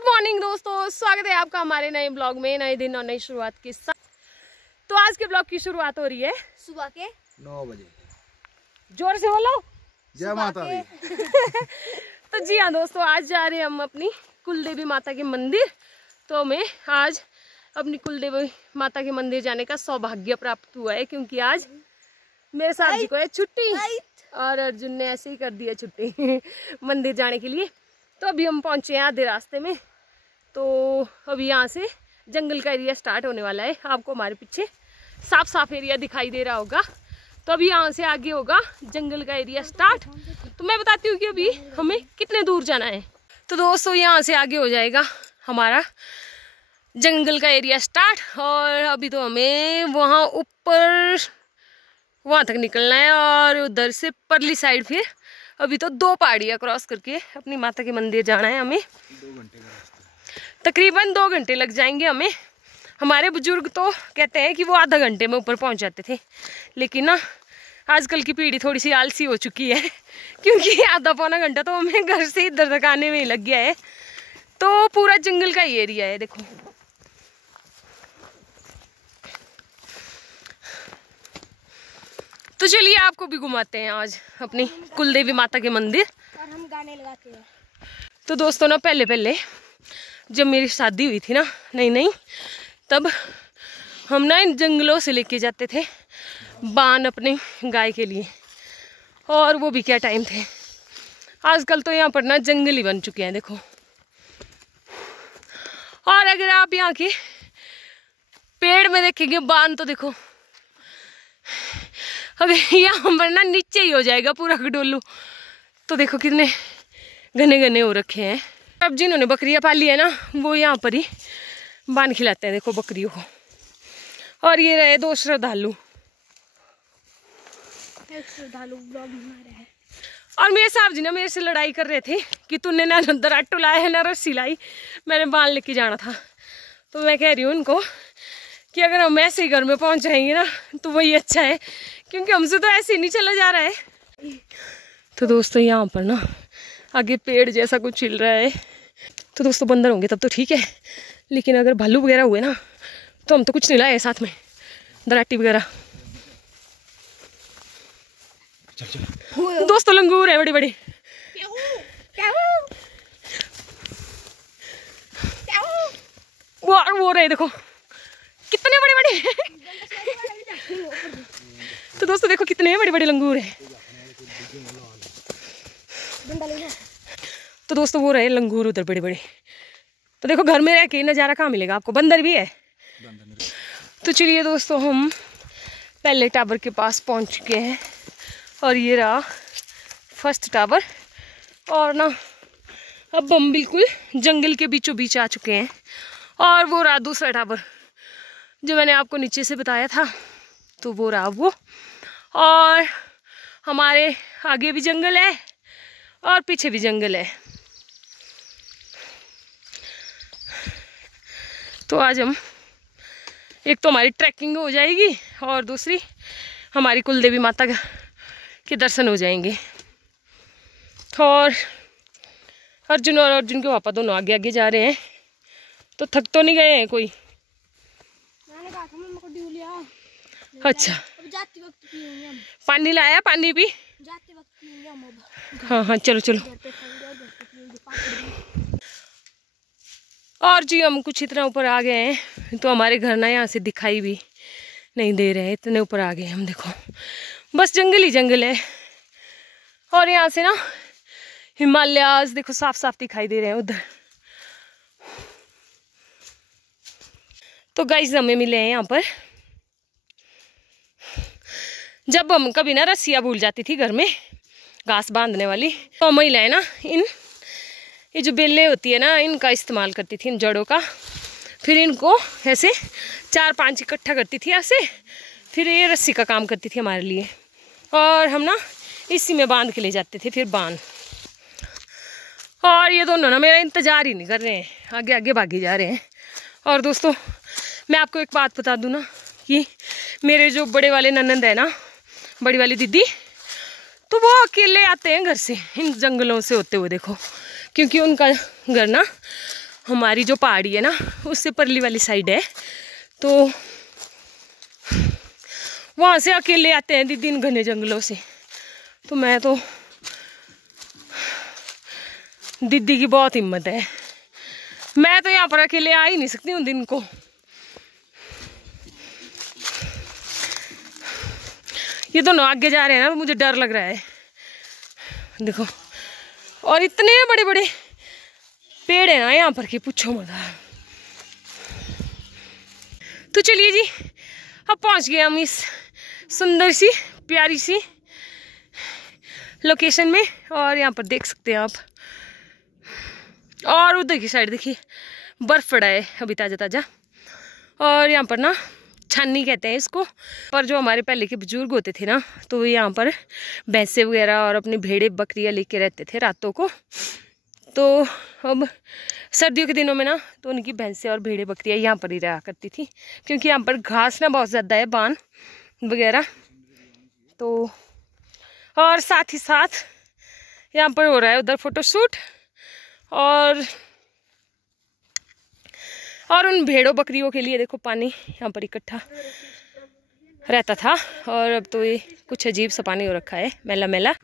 Good morning दोस्तों, स्वागत है आपका हमारे नए ब्लॉग में, नए दिन और नई शुरुआत के साथ। तो आज के ब्लॉग की शुरुआत हो रही है सुबह के 9 बजे। जोर से बोलो, जय माता दी। तो जी हाँ दोस्तों, आज जा रहे हैं हम अपनी कुलदेवी माता के मंदिर। तो हमें आज अपनी कुलदेवी माता के मंदिर जाने का सौभाग्य प्राप्त हुआ है, क्योंकि आज मेरे साहब जी को है छुट्टी और अर्जुन ने ऐसे ही कर दिया छुट्टी मंदिर जाने के लिए। तो अभी हम पहुंचे हैं आधे रास्ते में। तो अभी यहाँ से जंगल का एरिया स्टार्ट होने वाला है। आपको हमारे पीछे साफ साफ एरिया दिखाई दे रहा होगा। तो अभी यहाँ से आगे होगा जंगल का एरिया स्टार्ट। तो मैं बताती हूँ कि अभी हमें कितने दूर जाना है। तो दोस्तों यहाँ से आगे हो जाएगा हमारा जंगल का एरिया स्टार्ट, और अभी तो हमें वहाँ ऊपर वहाँ तक निकलना है और उधर से परली साइड फिर अभी तो 2 पहाड़ियाँ क्रॉस करके अपनी माता के मंदिर जाना है हमें। 2 घंटे का रास्ता, तकरीबन 2 घंटे लग जाएंगे हमें। हमारे बुजुर्ग तो कहते हैं कि वो आधा घंटे में ऊपर पहुंच जाते थे, लेकिन ना आजकल की पीढ़ी थोड़ी सी आलसी हो चुकी है, क्योंकि आधा पौना घंटा तो हमें घर से इधर तक आने में ही लग गया है। तो पूरा जंगल का ही एरिया है, देखो। तो चलिए आपको भी घुमाते हैं आज अपनी कुलदेवी माता के मंदिर, और हम गाने लगाते हैं। तो दोस्तों ना पहले जब मेरी शादी हुई थी ना नहीं तब हम ना इन जंगलों से लेके जाते थे बान अपने गाय के लिए, और वो भी क्या टाइम थे। आजकल तो यहाँ पर ना जंगल ही बन चुके हैं, देखो। और अगर आप यहाँ के पेड़ में देखेंगे बान, तो देखो अगर यहाँ पर ना नीचे ही हो जाएगा पूरा खडोलू। तो देखो कितने घने घने हो रखे हैं। अब जिन्होंने बकरियां पाली है ना, वो यहाँ पर ही बांध खिलाते हैं, देखो बकरियों को। और ये रहे 2 श्रद्धालु। ब्लॉग हमारा है। और मेरे साहब जी ना मेरे से लड़ाई कर रहे थे कि तूने ना दराटू लाया है ना रस्सी लाई, मैंने बांध लेके जाना था। तो मैं कह रही हूँ उनको कि अगर हम ऐसे ही घर में पहुँच जाएंगे ना तो वही अच्छा है, क्योंकि हमसे तो ऐसे ही नहीं चला जा रहा है। तो दोस्तों यहाँ पर ना आगे पेड़ जैसा कुछ हिल रहा है। तो दोस्तों बंदर होंगे तब तो ठीक है, लेकिन अगर भालू वगैरह हुए ना तो हम तो कुछ नहीं लाए साथ में, दराटी वगैरह। दोस्तों लंगूर है बड़ी बड़ी। वो रहे देखो कितने बड़े बड़े। तो दोस्तों देखो कितने बड़े बड़े लंगूर है। तो दोस्तों वो रहे लंगूर उधर बड़े बड़े। तो देखो घर में रह के नज़ारा कहाँ मिलेगा आपको, बंदर भी है। तो चलिए दोस्तों हम पहले टावर के पास पहुंच चुके हैं, और ये रहा फर्स्ट टावर। और ना अब हम बिल्कुल जंगल के बीचों बीच आ चुके हैं, और वो रहा दूसरा टावर जो मैंने आपको नीचे से बताया था। तो वो रहा वो, और हमारे आगे भी जंगल है और पीछे भी जंगल है। तो आज हम एक तो हमारी ट्रैकिंग हो जाएगी, और दूसरी हमारी कुलदेवी माता के दर्शन हो जाएंगे। और अर्जुन और अर्जुन के पापा दोनों आगे आगे जा रहे हैं। तो थक तो नहीं गए हैं कोई? मैंने कहा था मम्मा को ड्यू लिया। अच्छा, अब जाते वक्त पिएंगे हम। पानी लाया? पानी भी जाते वक्त पिएंगे हम अब। हाँ चलो चलो। और जी हम कुछ इतना ऊपर आ गए हैं, तो हमारे घर ना यहाँ से दिखाई भी नहीं दे रहे हैं, इतने ऊपर आ गए हम। देखो बस जंगल ही जंगल है, और यहाँ से ना हिमालयाज देखो साफ साफ दिखाई दे रहे हैं उधर। तो गाइस हमें मिले हैं यहाँ पर, जब हम कभी ना रस्सियाँ भूल जाती थी घर में घास बांधने वाली, तो महिलाएं ना ये जो बेलें होती है ना इनका इस्तेमाल करती थी, इन जड़ों का। फिर इनको ऐसे 4-5 इकट्ठा करती थी ऐसे, फिर ये रस्सी का काम करती थी हमारे लिए, और हम ना इसी में बांध के ले जाते थे फिर बांध। और ये दोनों ना मेरा इंतज़ार ही नहीं कर रहे हैं, आगे आगे भागे जा रहे हैं। और दोस्तों मैं आपको एक बात बता दूँ ना, कि मेरे जो बड़े वाले ननंद है ना, बड़ी वाली दीदी, तो वो अकेले आते हैं घर से इन जंगलों से होते हुए, देखो। क्योंकि उनका घर ना हमारी जो पहाड़ी है ना उससे परली वाली साइड है, तो वहाँ से अकेले आते हैं दीदी इन घने जंगलों से। तो मैं तो दीदी की बहुत हिम्मत है, मैं तो यहाँ पर अकेले आ ही नहीं सकती उन दिन को। ये दोनों आगे जा रहे हैं ना तो मुझे डर लग रहा है, देखो। और इतने बड़े बड़े पेड़ है ना यहाँ पर कि पूछो मत। तो चलिए जी, अब पहुंच गए हम इस सुंदर सी प्यारी सी लोकेशन में। और यहाँ पर देख सकते हैं आप, और उधर की साइड देखिए बर्फ पड़ा है अभी ताज़ा ताज़ा। और यहाँ पर ना छाननी कहते हैं इसको, पर जो हमारे पहले के बुजुर्ग होते थे ना तो यहाँ पर भैंसे वगैरह और अपनी भेड़े बकरियाँ लेके रहते थे रातों को। तो अब सर्दियों के दिनों में ना तो उनकी भैंसे और भेड़े बकरियाँ यहाँ पर ही रहा करती थी, क्योंकि यहाँ पर घास ना बहुत ज़्यादा है, बान वगैरह। तो और साथ ही साथ यहाँ पर हो रहा है उधर फोटोशूट। और उन भेड़ों बकरियों के लिए देखो पानी यहाँ पर इकट्ठा रहता था, और अब तो ये कुछ अजीब सा पानी हो रखा है, मैला मैला।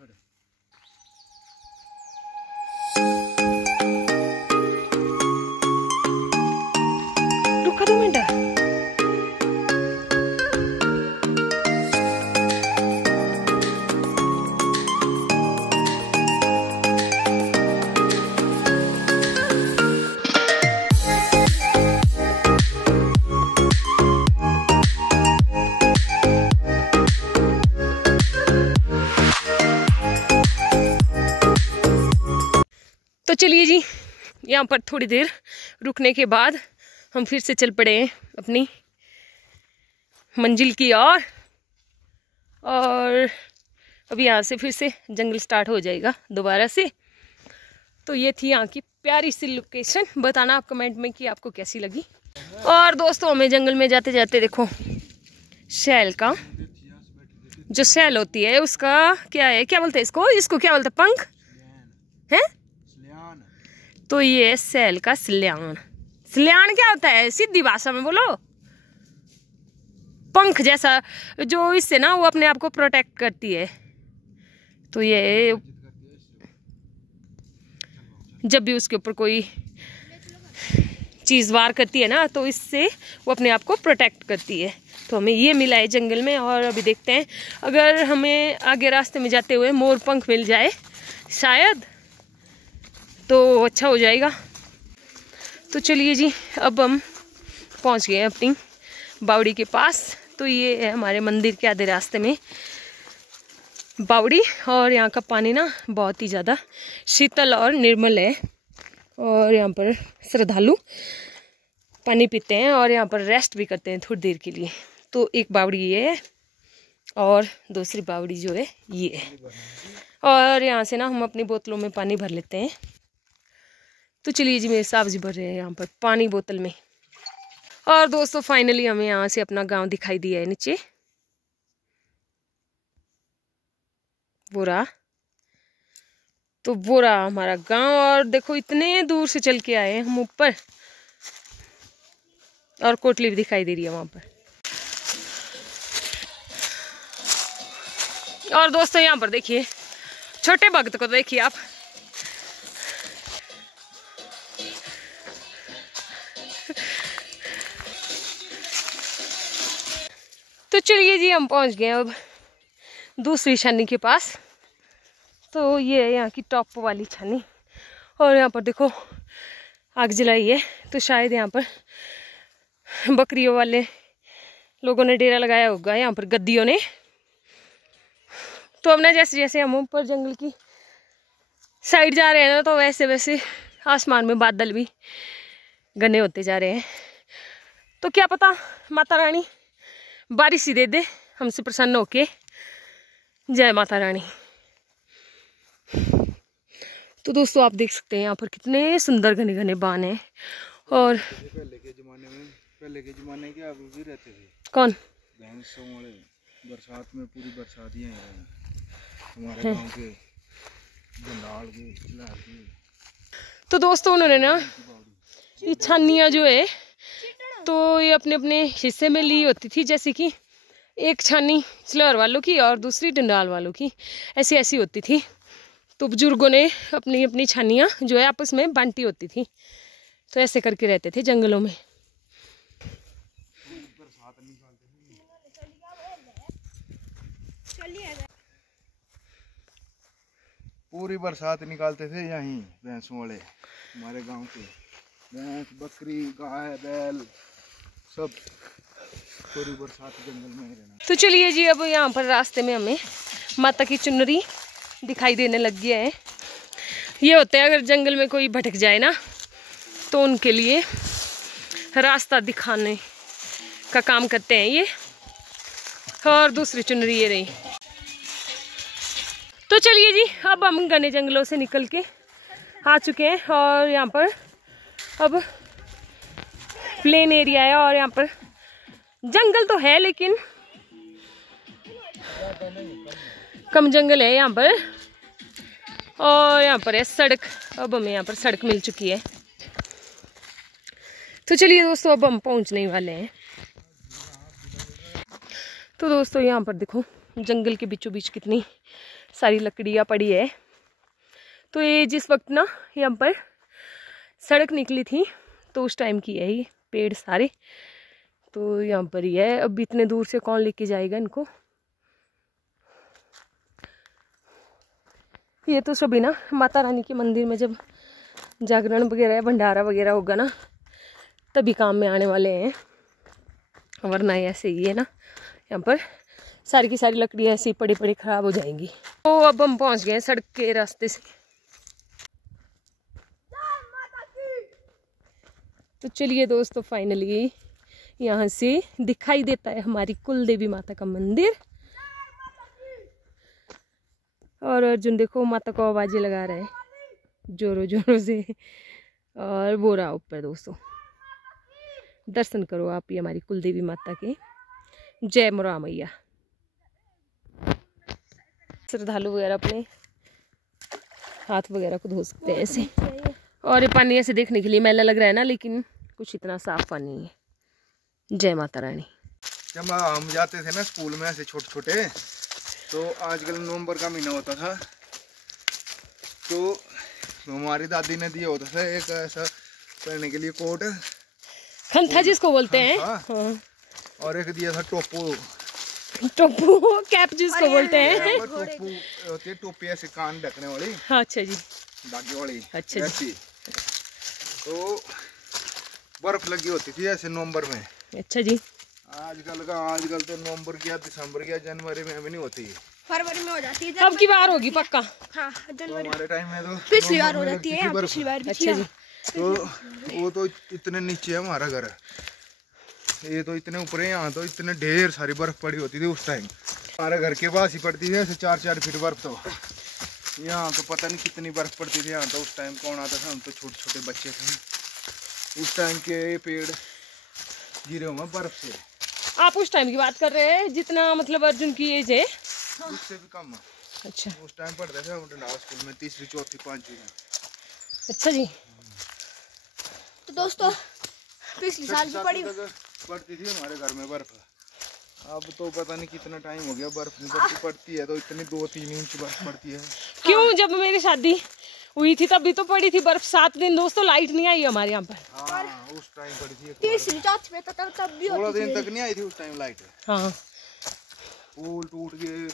रुका 2 मिनट। तो चलिए जी, यहाँ पर थोड़ी देर रुकने के बाद हम फिर से चल पड़े हैं अपनी मंजिल की ओर। और अब यहाँ से फिर से जंगल स्टार्ट हो जाएगा दोबारा से। तो ये थी यहाँ की प्यारी सी लोकेशन। बताना आप कमेंट में कि आपको कैसी लगी। और दोस्तों, हमें जंगल में जाते जाते देखो शैल का जो शैल होती है उसका क्या है, क्या बोलते हैं इसको क्या बोलते हैं, पंख है। तो ये है सैल का सल्यान। सल्यान क्या होता है सीधी भाषा में बोलो? पंख जैसा, जो इससे ना वो अपने आप को प्रोटेक्ट करती है। तो ये जब भी उसके ऊपर कोई चीज़ वार करती है ना तो इससे वो अपने आप को प्रोटेक्ट करती है। तो हमें ये मिला है जंगल में। और अभी देखते हैं, अगर हमें आगे रास्ते में जाते हुए मोर पंख मिल जाए शायद तो अच्छा हो जाएगा। तो चलिए जी, अब हम पहुंच गए हैं अपनी बावड़ी के पास। तो ये है हमारे मंदिर के आधे रास्ते में बावड़ी। और यहाँ का पानी ना बहुत ही ज़्यादा शीतल और निर्मल है। और यहाँ पर श्रद्धालु पानी पीते हैं और यहाँ पर रेस्ट भी करते हैं थोड़ी देर के लिए। तो एक बावड़ी ये है और दूसरी बावड़ी जो है ये है। और यहाँ से ना हम अपनी बोतलों में पानी भर लेते हैं। तो चलिए जी, मेरे साहब जी भर रहे हैं यहाँ पर पानी बोतल में। और दोस्तों, फाइनली हमें यहाँ से अपना गांव दिखाई दिया है नीचे, वो रहा। तो वो रहा हमारा गांव। और देखो इतने दूर से चल के आए हैं हम ऊपर, और कोटली भी दिखाई दे रही है वहां पर। और दोस्तों, यहाँ पर देखिए छोटे भक्त को देखिए आप, तो चलिए जी, हम पहुंच गए अब दूसरी छानी के पास। तो ये है यहाँ की टॉप वाली छानी। और यहाँ पर देखो आग जलाई है, तो शायद यहाँ पर बकरियों वाले लोगों ने डेरा लगाया होगा यहाँ पर गद्दियों ने। तो अब ना जैसे जैसे हम ऊपर जंगल की साइड जा रहे हैं ना, तो वैसे वैसे आसमान में बादल भी घने होते जा रहे हैं। तो क्या पता माता रानी बारिश ही दे दे हमसे प्रसन्न होके। जय माता रानी। तो दोस्तों, आप देख सकते हैं यहाँ पर कितने सुंदर घने घने बान हैं। और पहले के जमाने के अभी भी रहते थे। कौन? भैंसों वाले बरसात में पूरी बरसात यहीं रहे हमारे गांव के जंडाल के। तो दोस्तों, उन्होंने ना ये छानियाँ जो है तो ये अपने अपने हिस्से में ली होती थी, जैसे कि एक छानी स्लर वालों की और दूसरी डंडाल वालों की, ऐसी ऐसी होती थी। तो बुजुर्गों ने अपनी अपनी छानियाँ जो है आपस में बांटी होती थी, तो ऐसे करके रहते थे जंगलों में। पूरी बरसात निकालते थे यहीं भैंसों वाले, हमारे गांव के भैंस बकरी गाय बैल सब पूरी बरसात जंगल में ही रहना। तो चलिए जी, अब यहाँ पर रास्ते में हमें माता की चुनरी दिखाई देने लग गया है। ये होता है अगर जंगल में कोई भटक जाए ना तो उनके लिए रास्ता दिखाने का काम करते हैं ये। और दूसरी चुनरी ये रही। तो चलिए जी, अब हम घने जंगलों से निकल के आ चुके हैं और यहाँ पर अब प्लेन एरिया है और यहाँ पर जंगल तो है लेकिन कम जंगल है यहाँ पर। और यहाँ पर है सड़क, अब हमें यहाँ पर सड़क मिल चुकी है। तो चलिए दोस्तों, अब हम पहुँचने वाले हैं। तो दोस्तों यहाँ पर देखो जंगल के बीचों बीच कितनी सारी लकड़ियाँ पड़ी है। तो ये जिस वक्त ना यहाँ पर सड़क निकली थी तो उस टाइम की है ये पेड़ सारे। तो यहाँ पर ही है, अब इतने दूर से कौन लेके जाएगा इनको। ये तो सभी ना माता रानी के मंदिर में जब जागरण वगैरह भंडारा वगैरह होगा ना तभी काम में आने वाले हैं, वरना ऐसे ही है ना यहाँ पर सारी की सारी लकड़ियाँ ऐसे ही पड़ी पड़ी खराब हो जाएंगी। तो अब हम पहुँच गए सड़क के रास्ते से। तो चलिए दोस्तों, फाइनली यहाँ से दिखाई देता है हमारी कुल देवी माता का मंदिर। और अर्जुन देखो माता को आवाजें लगा रहे हैं जोरों जोरों से। और वो रहा ऊपर दोस्तों, दर्शन करो आप ही हमारी कुल देवी माता के। जय मोरा मैया। श्रद्धालु वगैरह अपने हाथ वगैरह को धो सकते हैं ऐसे। और ये पानी ऐसे देखने के लिए मैला लग रहा है ना, लेकिन कुछ इतना साफ पानी है। जय माता रानी। जब हम जाते थे ना स्कूल में ऐसे छोटे छोटे, तो आजकल नवंबर का महीना होता था तो हमारी दादी ने दिया होता था एक ऐसा पहनने के लिए कोट, खंथा जिसको बोलते हैं। हाँ। और एक दिया था टोपू, टोपू कैप जिसको बोलते हैं। टोपू होती है टोपी ऐसे कान ढकने वाली। हाँ, अच्छा जी, धागे वाली। अच्छा जी। तो बर्फ लगी होती थी ऐसे नवंबर में। अच्छा जी। आजकल तो नवंबर की या दिसंबर की या जनवरी में भी नहीं होती, फरवरी में हो जाती है। अब की बार होगी पक्का। हाँ, जनवरी। हमारे टाइम में तो पिछली बार हो जाती है, पिछली बार भी। अच्छा जी। तो वो तो इतने नीचे है हमारा घर, ये तो इतने ऊपर है। यहाँ तो इतने ढेर सारी बर्फ पड़ी होती थी उस टाइम। हमारे घर के पास ही पड़ती थी ऐसे 4-4 फीट बर्फ। तो यहाँ तो पता नहीं कितनी बर्फ पड़ती थी। यहाँ तो उस टाइम कौन आता था, हम तो छोटे छोटे बच्चे थे। उस टाइम के पेड़ गिरे हुए बर्फ से। आप उस टाइम की बात कर रहे हैं जितना मतलब अर्जुन की एज है? उससे भी कम। अच्छा, उस टाइम पढ़ते थे हम डंडावा स्कूल में 3वीं 4वीं 5वीं में। अच्छा जी। तो दोस्तों पिछले साल भी पड़ती थी हमारे घर में बर्फ। अब तो पता नहीं कितना टाइम हो गया बर्फ नहीं पड़ती है। तो इतनी 2-3 इंच बर्फ पड़ती है। क्यों, जब मेरी शादी हुई थी तभी तो पड़ी थी बर्फ 7 दिन दोस्तों। लाइट नहीं आई हमारे यहाँ पर। हाँ, उस टाइम पड़ी थी। 3वीं 4वीं में तब भी 16 दिन तक नहीं आई थी उस टाइम लाइट। हाँ, पुल टूट गए,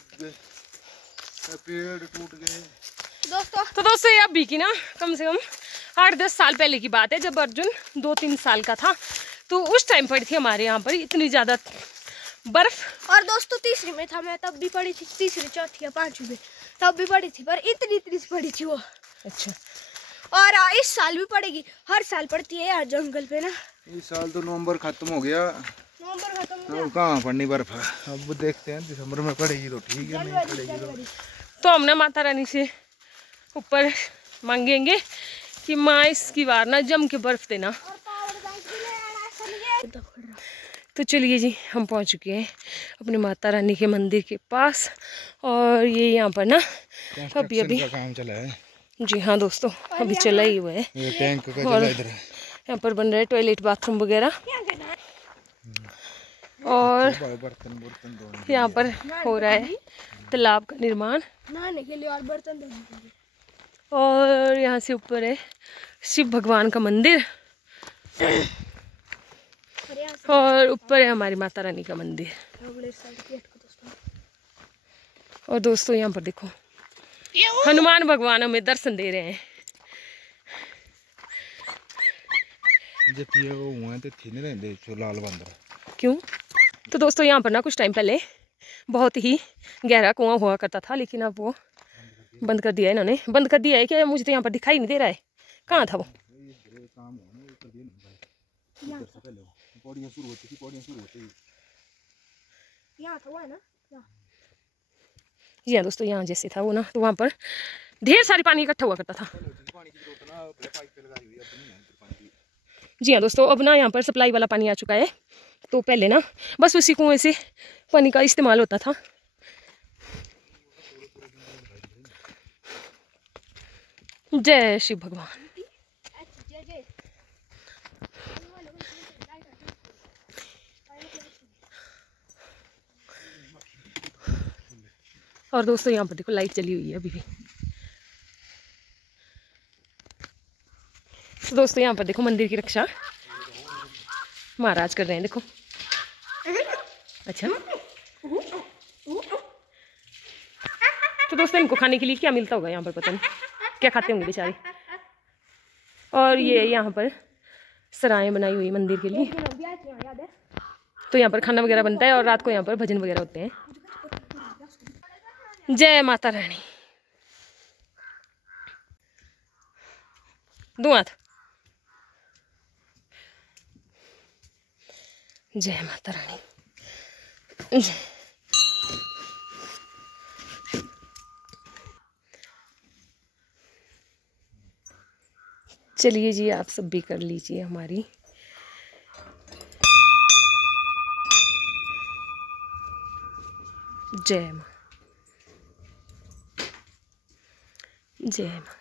पेड़ टूट गए दोस्तों। तो दोस्तों ये अभी की ना कम से कम 8-10 साल पहले की बात है, जब अर्जुन 2-3 साल का था। तो उस टाइम पड़ी थी हमारे यहाँ पर इतनी ज्यादा बर्फ। और दोस्तों 3वीं में था मैं, तब भी पड़ी थी। 3वीं 4वीं या 5वीं में तब भी पड़ी थी, पर इतनी पड़ी थी वो। अच्छा। और इस साल भी पड़ेगी, हर साल पड़ती है यार जंगल पे ना। इस साल तो नवंबर खत्म हो गया, नवंबर खत्म हो अब कहाँ पड़नी बर्फ। अब देखते हैं दिसंबर में पड़ेगी तो ठीक है, नहीं पड़ेगी तो। तो हम ना माता रानी से ऊपर मांगेंगे कि माँ इसकी बार ना जम के बर्फ देना। तो चलिए जी, हम पहुंच चुके हैं अपने माता रानी के मंदिर के पास। और ये यहाँ पर ना अभी का काम चला है। जी हाँ दोस्तों, अभी चला ही हुआ है। ये टैंक का चला इधर यहाँ पर बन रहा है टॉयलेट बाथरूम वगैरह। और बर्तन धोने यहाँ पर हो रहा है तालाब का निर्माण। नहाने के लिए और बर्तन धोने के लिए। और यहाँ से ऊपर है शिव भगवान का मंदिर और ऊपर है हमारी माता रानी का मंदिर। और दोस्तों यहाँ पर देखो हनुमान भगवान हमें दर्शन दे रहे हैं। लाल बंदर क्यों? तो दोस्तों यहाँ पर ना कुछ टाइम पहले बहुत ही गहरा कुआं हुआ करता था, लेकिन अब वो बंद कर दिया है इन्होंने। बंद कर दिया है क्या? मुझे तो यहाँ पर दिखाई नहीं दे रहा है। कहाँ था वो? जी हाँ दोस्तों, यहाँ जैसे था वो ना, तो वहाँ पर ढेर सारी पानी इकट्ठा हुआ करता था। जी हाँ दोस्तों, अब ना यहाँ पर सप्लाई वाला पानी आ चुका है। तो पहले ना बस उसी कुएं से पानी का इस्तेमाल होता था। जय शिव भगवान। और दोस्तों यहाँ पर देखो लाइट चली हुई है अभी भी। तो दोस्तों यहाँ पर देखो मंदिर की रक्षा महाराज कर रहे हैं, देखो। अच्छा, तो दोस्तों इनको खाने के लिए क्या मिलता होगा यहाँ पर, पता नहीं क्या खाते होंगे बेचारे। और ये यहाँ पर सराय बनाई हुई मंदिर के लिए, तो यहाँ पर खाना वगैरह बनता है और रात को यहाँ पर भजन वगैरह होते हैं। जय माता रानी। दो हाथ। जय माता रानी। चलिए जी, आप सब भी कर लीजिए हमारी। जय माँ, जय माँ।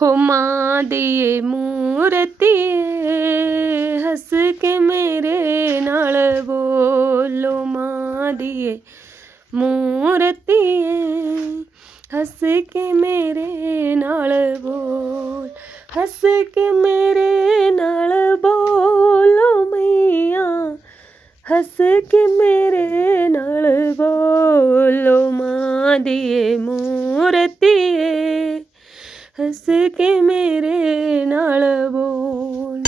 हो माँ दिए मूर्ति हंस के मेरे नाल बोलो, माँ दिए मूर्ति हंस के मेरे नाल बोल, हंस के मेरे नाल बोलो मैया, हंस के मेरे नाल बोलो, माँ दिए मूर्ति हंस के मेरे नाल बोल।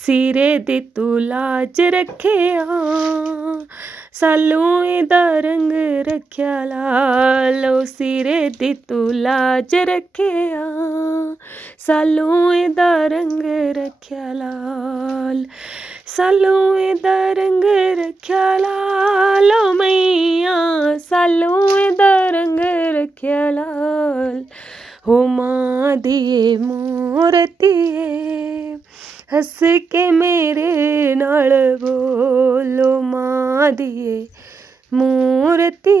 सिरे दी तू लाज रखिया सालों एदा रंग रखिया लालो, सिरे दी तू लाज रखिया सालों एदा रंग रखिया लाल, सालों एदा रंग रखिया लालो मैया, सालों एदा रंग रखिया लाल। हो माँ दिए मूर्ति हंस के मेरे नाल बोलो, माँ दिए मूर्ति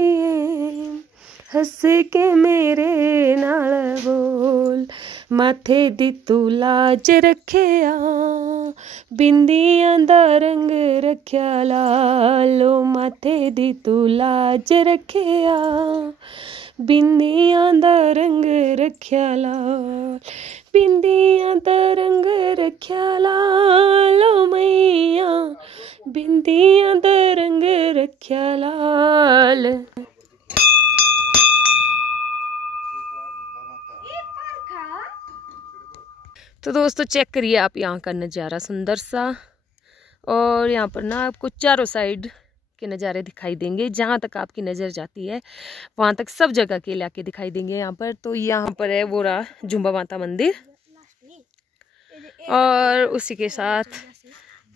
हंस के मेरे नाल बोल। माथे दी तू लाज रखिया बिंदियां दा रंग रखिया लालो, माथे दी तू लाज रखिया बिंदियां दा रंग रखिया लाल, बिंदियां दा रंग रखिया लाल ओ मैया, बिंदियां दा रंग रखिया लाल। तो दोस्तों चेक करिए आप यहाँ का नज़ारा सुंदर सा, और यहाँ पर ना आपको चारों साइड के नज़ारे दिखाई देंगे। जहाँ तक आपकी नज़र जाती है वहाँ तक सब जगह के इलाके दिखाई देंगे यहाँ पर। तो यहाँ पर है वो रहा जुम्बा माता मंदिर, और उसी के साथ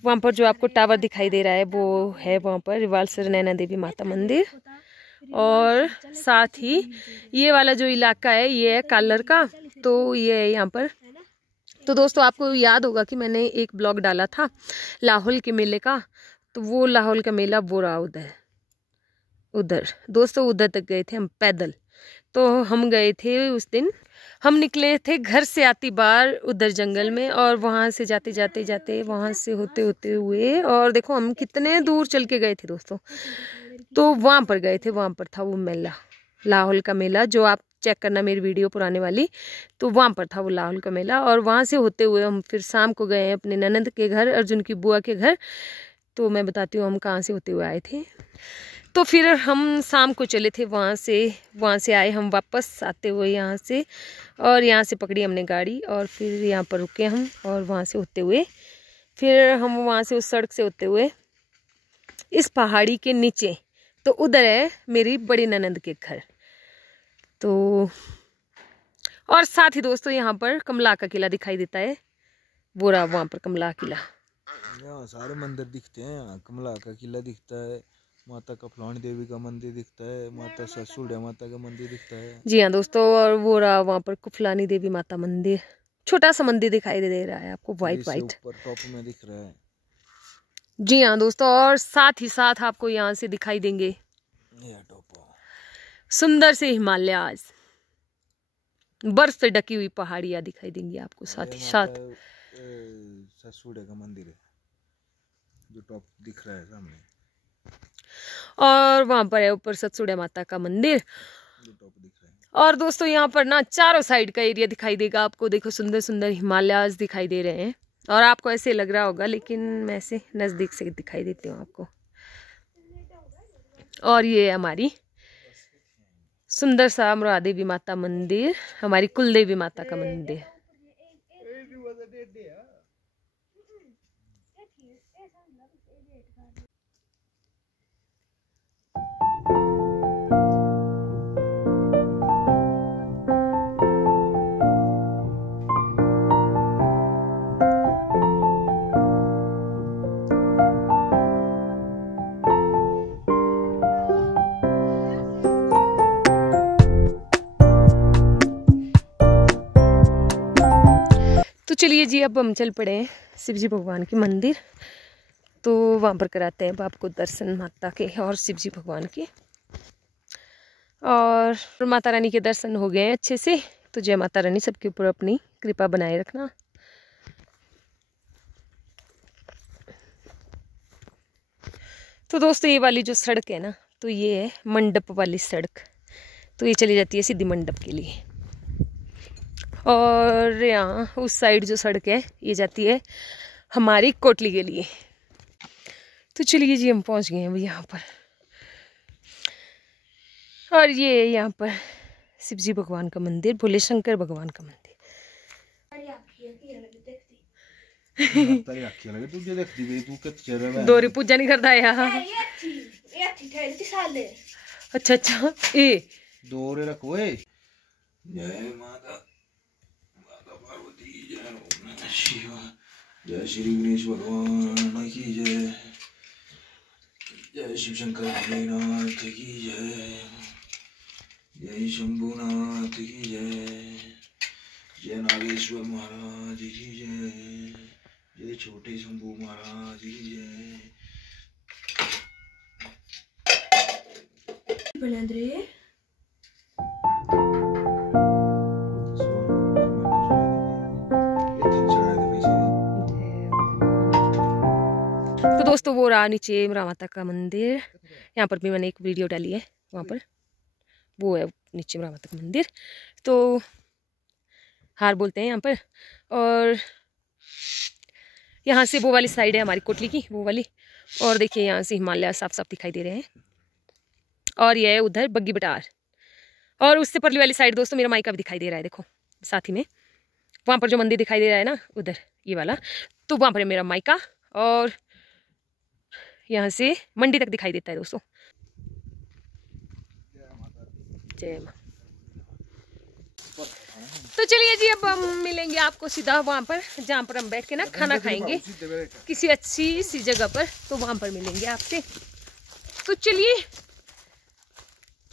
वहाँ पर जो आपको टावर दिखाई दे रहा है वो है वहाँ पर रिवालसर नैना देवी माता मंदिर। और साथ ही ये वाला जो इलाका है ये है कालर का, तो ये है यहाँ पर तो दोस्तों आपको याद होगा कि मैंने एक ब्लॉग डाला था लाहौल के मेले का, तो वो लाहौल का मेला वो रहा उधर दोस्तों, उधर तक गए थे हम पैदल। तो हम गए थे उस दिन, हम निकले थे घर से आती बार उधर जंगल में, और वहाँ से जाते जाते जाते वहाँ से होते होते हुए, और देखो हम कितने दूर चल के गए थे दोस्तों। तो वहाँ पर गए थे, वहाँ पर था वो मेला, लाहौल का मेला, जो आप चेक करना मेरी वीडियो पुराने वाली। तो वहाँ पर था वो लाहौल का मेला, और वहाँ से होते हुए हम फिर शाम को गए अपने ननंद के घर, अर्जुन की बुआ के घर। तो मैं बताती हूँ हम कहाँ से होते हुए आए थे। तो फिर हम शाम को चले थे वहाँ से आए हम वापस आते हुए यहाँ से, और यहाँ से पकड़ी हमने गाड़ी, और फिर यहाँ पर रुके हम, और वहाँ से होते हुए फिर हम वहाँ से उस सड़क से होते हुए इस पहाड़ी के नीचे, तो उधर है मेरी बड़ी ननंद के घर। तो और साथ ही दोस्तों यहाँ पर कमला का किला दिखाई देता है, वो रहा वहाँ पर कमला किला। यहाँ सारे मंदिर दिखते हैं, यहाँ कमला का किला दिखता है, माता कफलानी देवी का मंदिर दिखता है, माता ससुड़ा माता का मंदिर दिखता है। जी हाँ दोस्तों, और वो रहा वहाँ पर कुफलानी देवी माता मंदिर, छोटा सा मंदिर दिखाई दे रहा है आपको, वाइट ऊपर टॉप में दिख रहा है। जी हाँ दोस्तों, और साथ ही साथ आपको यहाँ से दिखाई देंगे सुंदर से हिमालयाज, बर्फ से ढकी हुई पहाड़ियाँ दिखाई देंगी आपको साथ ही साथ। ससुड़ा का मंदिर है जो टॉप दिख रहा है सामने, और वहाँ पर है ऊपर सतसुड़ा माता का मंदिर। और दोस्तों यहाँ पर ना चारों साइड का एरिया दिखाई देगा आपको, देखो सुंदर सुंदर हिमालयाज दिखाई दे रहे हैं, और आपको ऐसे लग रहा होगा, लेकिन मैं ऐसे नज़दीक से दिखाई देती हूँ आपको। और ये हमारी सुंदर सा अमरा देवी माता मंदिर, हमारी कुल देवी माता का मंदिर। तो चलिए जी, अब हम चल पड़े हैं शिव जी भगवान के मंदिर, तो वहाँ पर कराते हैं आपको दर्शन माता के और शिव जी भगवान के, और माता रानी के दर्शन हो गए हैं अच्छे से। तो जय माता रानी, सबके ऊपर अपनी कृपा बनाए रखना। तो दोस्तों ये वाली जो सड़क है ना, तो ये है मंडप वाली सड़क, तो ये चली जाती है सीधी मंडप के लिए। और यहाँ उस साइड जो सड़क है ये जाती है हमारी कोटली के लिए। तो चलिए जी, हम पहुँच गए हैं अभी यहाँ पर, और ये यहाँ पर शिव जी भगवान का मंदिर, भोले शंकर भगवान का मंदिर। दोरी पूजा नहीं करता यार। अच्छा अच्छा, ए दोरे रखो। जय माता पार्वती, जय ओम नमः शिवाय, जय श्री गणेश भगवान की जय, जय शिव शंकर भोलेनाथ की जय, जय शंभुनाथ की जय, जय नागेश्वर महाराज की जय, जय छोटे शंभू महाराज की जय। तो दोस्तों वो रहा नीचे मरा माता का मंदिर, यहाँ पर भी मैंने एक वीडियो डाली है, वहाँ पर वो है नीचे मरा माता का मंदिर, तो हार बोलते हैं यहाँ पर। और यहाँ से वो वाली साइड है हमारी कोटली की, वो वाली, और देखिए यहाँ से हिमालय साफ साफ दिखाई दे रहे हैं। और ये है उधर बग्गी बटार, और उससे परली वाली साइड दोस्तों मेरा मायका भी दिखाई दे रहा है, देखो साथ ही में वहाँ पर जो मंदिर दिखाई दे रहा है ना उधर ये वाला, तो वहाँ पर है मेरा मायका, और यहाँ से मंडी तक दिखाई देता है दोस्तों। जय माँ। तो चलिए जी, अब हम मिलेंगे आपको सीधा वहाँ पर जहाँ पर हम बैठ के ना खाना खाएंगे किसी अच्छी सी जगह पर, तो वहाँ पर मिलेंगे आपसे। तो चलिए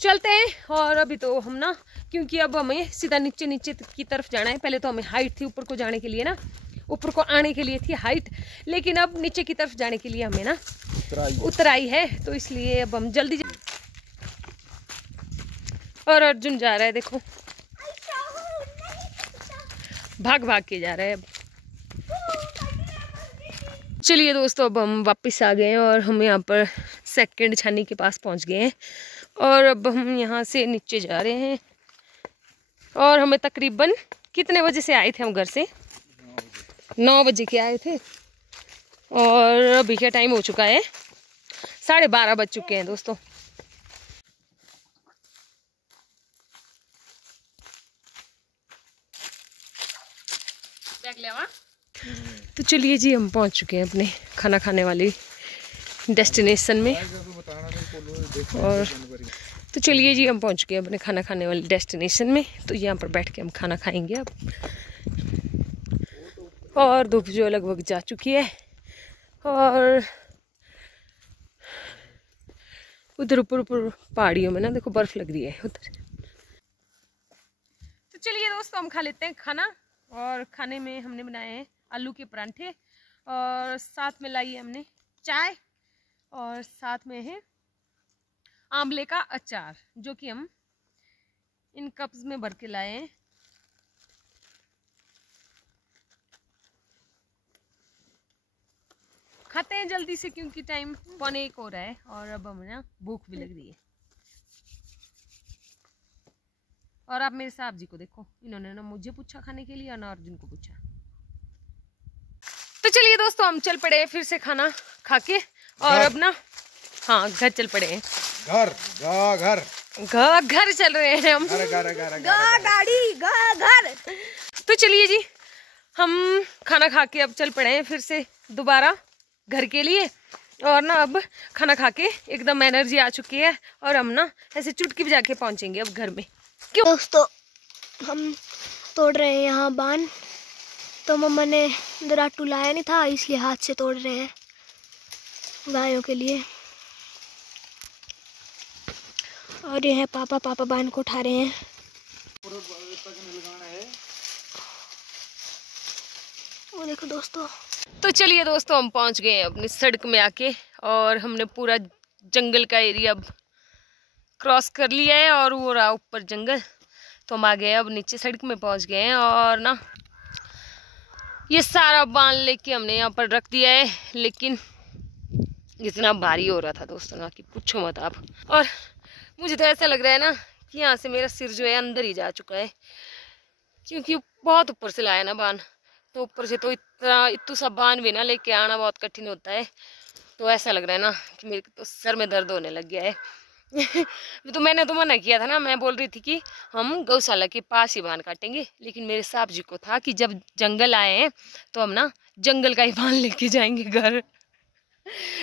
चलते हैं। और अभी तो हम ना क्योंकि अब हमें सीधा नीचे नीचे की तरफ जाना है। पहले तो हमें हाइट थी ऊपर को जाने के लिए ना, ऊपर को आने के लिए थी हाइट, लेकिन अब नीचे की तरफ जाने के लिए हमें ना उतराई है, तो इसलिए अब हम जल्दी और अर्जुन जा रहा है, देखो भाग भाग के जा रहा है अब। चलिए दोस्तों, अब हम वापस आ गए हैं और हम यहाँ पर सेकंड छानी के पास पहुँच गए हैं और अब हम यहाँ से नीचे जा रहे हैं। और हमें तकरीबन कितने बजे से आए थे हम घर से? 9 बजे के आए थे और अभी क्या टाइम हो चुका है? 12:30 बज चुके हैं दोस्तों। तो चलिए जी, हम पहुंच चुके हैं अपने खाना खाने वाली डेस्टिनेशन में। और तो चलिए जी, हम पहुंच चुके हैं अपने खाना खाने वाली डेस्टिनेशन में। तो यहाँ पर बैठ के हम खाना खाएंगे अब। और धूप जो लगभग जा चुकी है और उधर ऊपर पहाड़ियों में ना देखो बर्फ लग रही है उधर। तो चलिए दोस्तों, हम खा लेते हैं खाना। और खाने में हमने बनाए हैं आलू के परांठे और साथ में लाई है हमने चाय और साथ में है आंवले का अचार, जो कि हम इन कप्स में भर के लाए हैं। खाते हैं जल्दी से क्योंकि टाइम 1:15 हो रहा है और अब हमें ना भूख भी लग रही है। और आप मेरे साहब जी को देखो, इन्होंने ना मुझे पूछा खाने के लिए और ना अर्जुन को पूछा। तो चलिए दोस्तों, हम चल पड़े हैं फिर से खाना खा के और अब ना हाँ घर चल पड़े हैं। घर चल रहे हैं हम। गाड़ी घर। तो चलिए जी, हम खाना खा के अब चल पड़े हैं फिर से दोबारा घर के लिए। और ना अब खाना खा के एकदम एनर्जी आ चुकी है और हम ना ऐसे चुटकी बजा के पहुंचेंगे अब घर में। क्यों दोस्तों, हम तोड़ रहे हैं यहाँ बान। तो मम्मा ने दराटू लाया नहीं था, इसलिए हाथ से तोड़ रहे हैं गायों के लिए। और ये है पापा बान को उठा रहे हैं। वो देखो दोस्तों। तो चलिए दोस्तों, हम पहुंच गए हैं अपनी सड़क में आके और हमने पूरा जंगल का एरिया अब क्रॉस कर लिया है और वो रहा ऊपर जंगल। तो हम आ गए, अब नीचे सड़क में पहुंच गए हैं और ना ये सारा बांध लेके हमने यहाँ पर रख दिया है। लेकिन इतना भारी हो रहा था दोस्तों ना कि पूछो मत आप। और मुझे तो ऐसा लग रहा है ना कि यहाँ से मेरा सिर जो है अंदर ही जा चुका है, क्योंकि बहुत ऊपर से लाया ना बांध। तो ऊपर से तो इतना सा बांध भी ना लेके आना बहुत कठिन होता है। तो ऐसा लग रहा है ना कि मेरे तो सर में दर्द होने लग गया है। तो मैंने तो मना किया था ना, मैं बोल रही थी कि हम गौशाला के पास ही बांध काटेंगे, लेकिन मेरे साहब जी को था कि जब जंगल आए हैं तो हम ना जंगल का ही बांध लेके जाएंगे घर।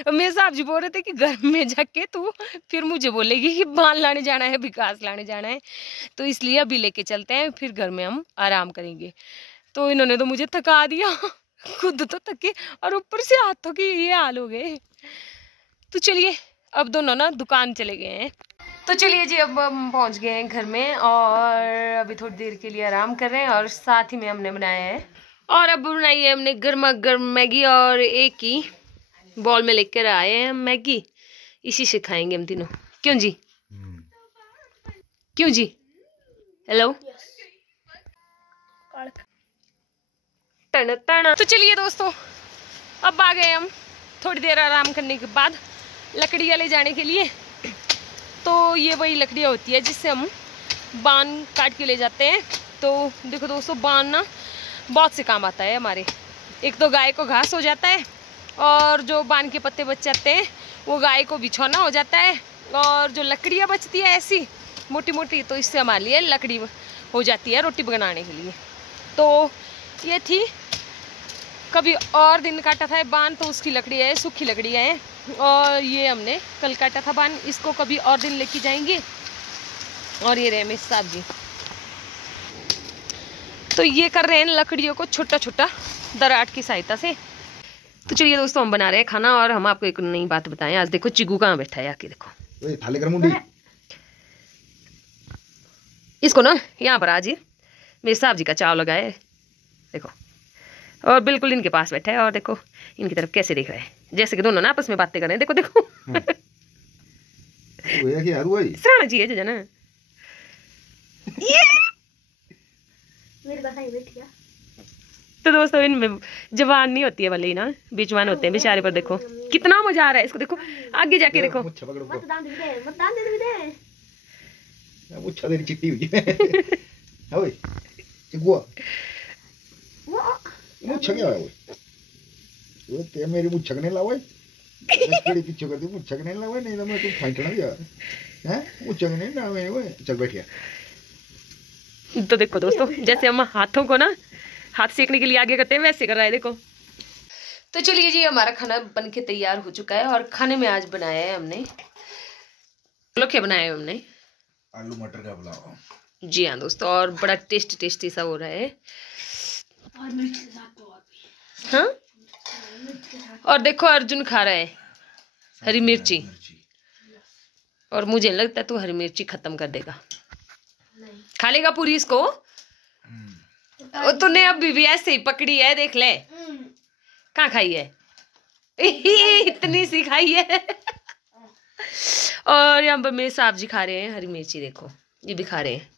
मेरे साहब जी बोल रहे थे कि घर में जाके तू फिर मुझे बोलेगी कि बांध लाने जाना है, विकास लाने जाना है, तो इसलिए अभी लेके चलते हैं, फिर घर में हम आराम करेंगे। तो इन्होंने तो मुझे थका दिया, खुद तो थके और ऊपर से हाथों की ये हाल हो गए। तो चलिए, अब दोनों ना दुकान चले गए हैं। तो चलिए जी, अब हम पहुंच गए हैं घर में और अभी थोड़ी देर के लिए आराम कर रहे हैं। और साथ ही में हमने बनाया है और अब बनाई है हमने गर्मा गर्म मैगी और एक ही बॉल में लेकर आए हैं मैगी। इसी से खाएंगे हम तीनों। क्यों जी? क्यों जी? हेलो। तो चलिए दोस्तों, अब आ गए हम थोड़ी देर आराम करने के बाद लकड़ियाँ ले जाने के लिए। तो ये वही लकड़ियाँ होती है जिससे हम बान काट के ले जाते हैं। तो देखो दोस्तों, बान ना बहुत से काम आता है हमारे। एक तो गाय को घास हो जाता है और जो बान के पत्ते बच जाते हैं वो गाय को बिछौना हो जाता है। और जो लकड़ियाँ बचती है ऐसी मोटी मोटी, तो इससे हमारे लिए लकड़ी हो जाती है रोटी बनाने के लिए। तो ये थी, कभी और दिन काटा था बान तो उसकी लकड़ी है, सूखी लकड़ियाँ हैं। और ये हमने कल काटा था बान, इसको कभी और दिन लेके जाएंगे। और ये रहे मेरे साहब जी, तो ये कर रहे हैं लकड़ियों को छोटा छोटा दराट की सहायता से। तो चलिए दोस्तों, हम बना रहे हैं खाना और हम आपको एक नई बात बताएं। आज देखो चिगू कहाँ बैठा है, आके देखो। इसको ना यहाँ पर आज मेरे साहब जी का चाव लगा है, देखो, और बिल्कुल इनके पास बैठा है और देखो इनकी तरफ कैसे देख रहा है, जैसे कि दोनों ना आपस में बातें कर रहे हैं। देखो देखो सराहना चाहिए जो ना तो दोस्तों इनमें जवान नहीं होती है भले ही ना, बेजवान होते हैं बेचारे, पर देखो कितना मजा आ रहा है इसको। देखो आगे जाके देखो, मेरी मुच्छक नहीं लावे पीछे कर दी, मुच्छक नहीं लावे, नहीं तो मैं तुम फाइट ना यार हैं, मुच्छक नहीं लावे वो। चल बैठिया। तो देखो दोस्तों जैसे हम हाथों को ना हाथ सेकने के लिए आगे करते हैं वैसे कर रहा है, देखो। तो चलिए जी, हमारा खाना बनके तैयार हो चुका है और खाने में आज बनाया है हमने, क्या बनाया है हमने, आलू मटर का पुलाव। जी हाँ दोस्तों, और बड़ा टेस्टी सा हो रहा है। हाँ, और देखो अर्जुन खा रहा है हरी मिर्ची, और मुझे लगता है तू हरी मिर्ची खत्म कर देगा। खा लेगा पूरी इसको? और तूने अभी भी ऐसे ही पकड़ी है, देख ले कहाँ खाई है इतनी सी खाई है और यहाँ पर मेरे साहब जी खा रहे हैं हरी मिर्ची, देखो ये भी खा रहे हैं।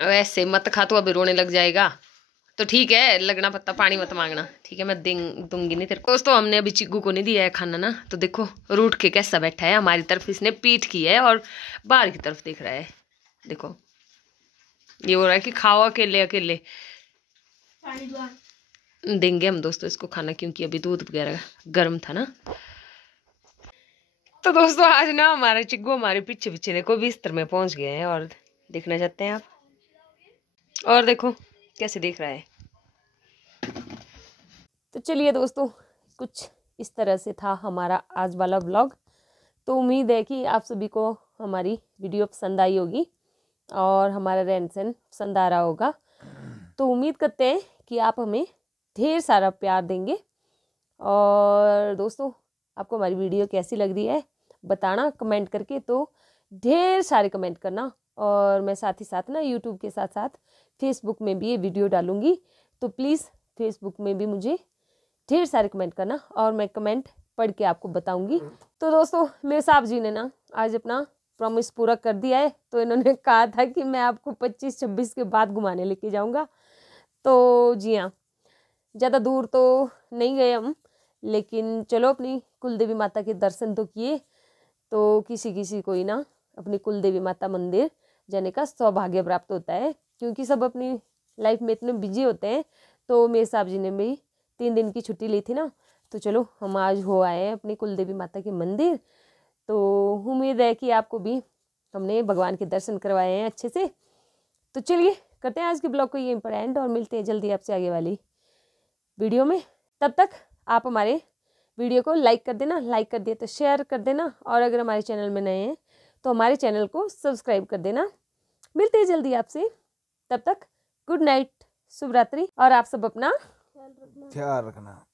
वैसे मत खा तो अभी रोने लग जाएगा, तो ठीक है लगना पत्ता पानी मत मांगना, ठीक है, मैं दूंगी नहीं तेरे को। दोस्तों हमने अभी चिग्गू को नहीं दिया है खाना ना, तो देखो रूठ के कैसा बैठा है, हमारी तरफ इसने पीठ की है और बाहर की तरफ देख रहा है। देखो ये हो रहा है कि खाओ अकेले अकेले। देंगे हम दोस्तों इसको खाना, क्योंकि अभी दूध वगैरह गर्म था ना। तो दोस्तों आज ना हमारा चिग्गू हमारे पीछे पीछे देखो बिस्तर में पहुंच गए हैं, और देखना चाहते हैं आप, और देखो कैसे देख रहा है। तो चलिए दोस्तों कुछ इस तरह से था हमारा आज वाला व्लॉग। तो उम्मीद है कि आप सभी को हमारी वीडियो पसंद आई होगी और हमारा रहन सहन पसंद आ रहा होगा। तो उम्मीद करते हैं कि आप हमें ढेर सारा प्यार देंगे। और दोस्तों आपको हमारी वीडियो कैसी लग रही है बताना कमेंट करके, तो ढेर सारे कमेंट करना। और मैं साथ ही साथ ना यूट्यूब के साथ साथ फेसबुक में भी ये वीडियो डालूंगी, तो प्लीज़ फेसबुक में भी मुझे ढेर सारे कमेंट करना और मैं कमेंट पढ़ के आपको बताऊंगी। तो दोस्तों मेरे साहब जी ने ना आज अपना प्रॉमिस पूरा कर दिया है, तो इन्होंने कहा था कि मैं आपको 25-26 के बाद घुमाने लेके जाऊंगा। तो जी हाँ, ज़्यादा दूर तो नहीं गए हम, लेकिन चलो अपनी कुलदेवी माता के दर्शन तो किए। तो किसी किसी को ही ना अपनी कुलदेवी माता मंदिर जाने का सौभाग्य प्राप्त होता है, क्योंकि सब अपनी लाइफ में इतने बिजी होते हैं। तो मेरे साहब जी ने भी 3 दिन की छुट्टी ली थी ना, तो चलो हम आज हो आए हैं अपनी कुलदेवी माता के मंदिर। तो उम्मीद है कि आपको भी हमने भगवान के दर्शन करवाए हैं अच्छे से। तो चलिए करते हैं आज के ब्लॉग को यहीं पर एंड, और मिलते हैं जल्दी आपसे आगे वाली वीडियो में। तब तक आप हमारे वीडियो को लाइक कर देना, लाइक कर दिया तो शेयर कर देना, और अगर हमारे चैनल में नए हैं तो हमारे चैनल को सब्सक्राइब कर देना। मिलते हैं जल्दी आपसे, तब तक गुड नाइट, शुभ रात्रि, और आप सब अपना ख्याल रखना।